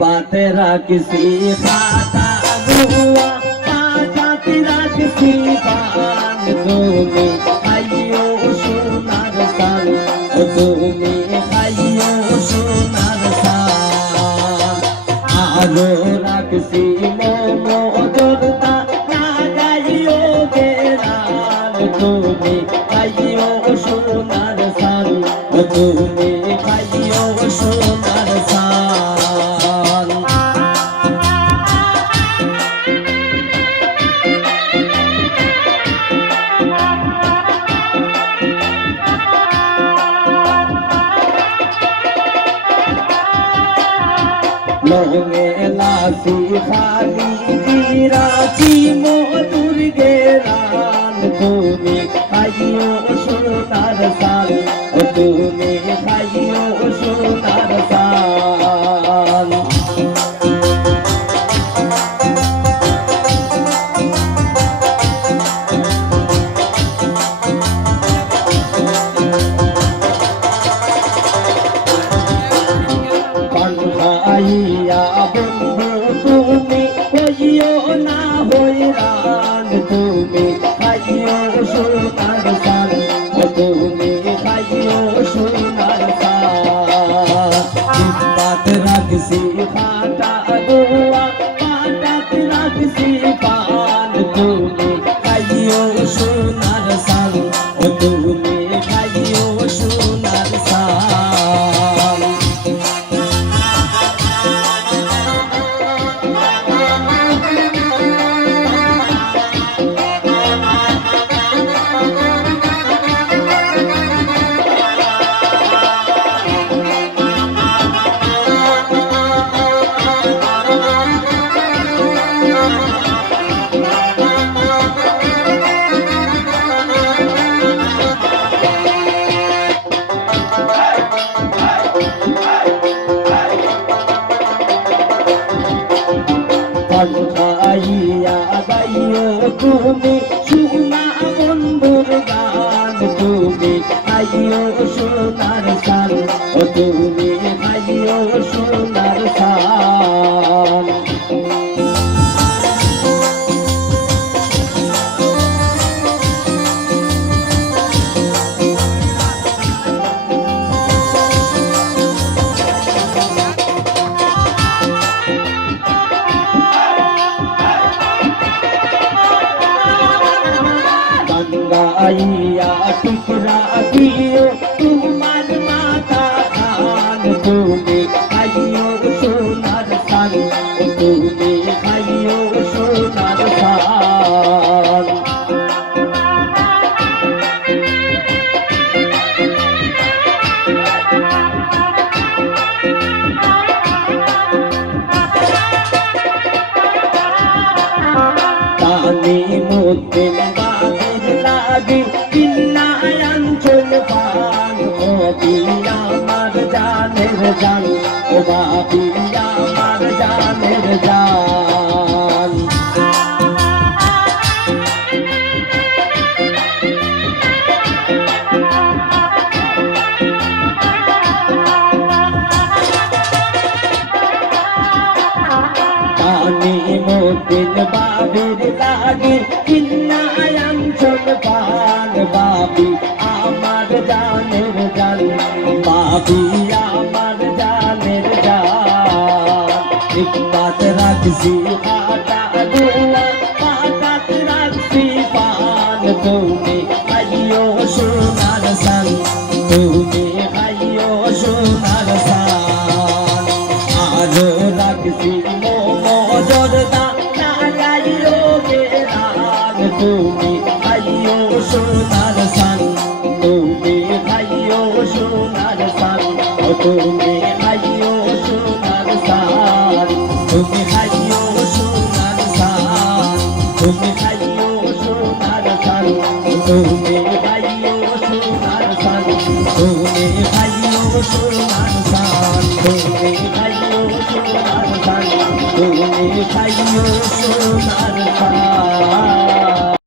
পাতে রাখছি খাতা গুয়া পাতাতে রাখছি পান তুমি খাইও সোনার সান তুমি খাইও সোনার সান আলো রাখছি মোমো জোরদা লাগাইও গেরান তুমি খাইও সোনার সান তুমি খাইও সোনার সান লঙ্গে লাসি খালি জিরাচি মধুর গেরান তুমি খাইও সোনার সান তুমি খাইও সোনার সান পান্ডাইয়া বন্ধু তুমি হইও না হইরান তুমি খাইও সোনার সান তুমি খাইও সোনার সান পাত রাখছি খাটা গোয়া পাটাত রাখছি পান তুমি খাইও সোনার সান তুমি খাইও সোনার সান পান্ডাইয়া গাইও তুমি সোনা বন্ধুর গান তুমি খাইও সোনার সান তুমি খাইও সোনার সান গাইয়া টুকরা দিও তোমার মাথা খান তুমি খাইও সোনার সান তুমি খাইও সোনার সান তানি মুদ্দিন বাবির লাগি কিন্নায়ান চল পান ও বিয়া আমার জানের জান ও বাবি আমার জানের জান তানি মুদ্দিন বাবির লাগি কিন্নায়ান চল পান বাবি আমার জানের জান বাবি আমার জানের জান পাত রাখছি খাটা গোয়া পাতাত রাখছি পান তুমি খাইও সোনার সান তুমি খাইও সোনার সান আলো রাখছি মোমো জোরদা লাগাইও গেরান তুমি খাইও সোনার সান তুমি খাইও সোনার সান তুমি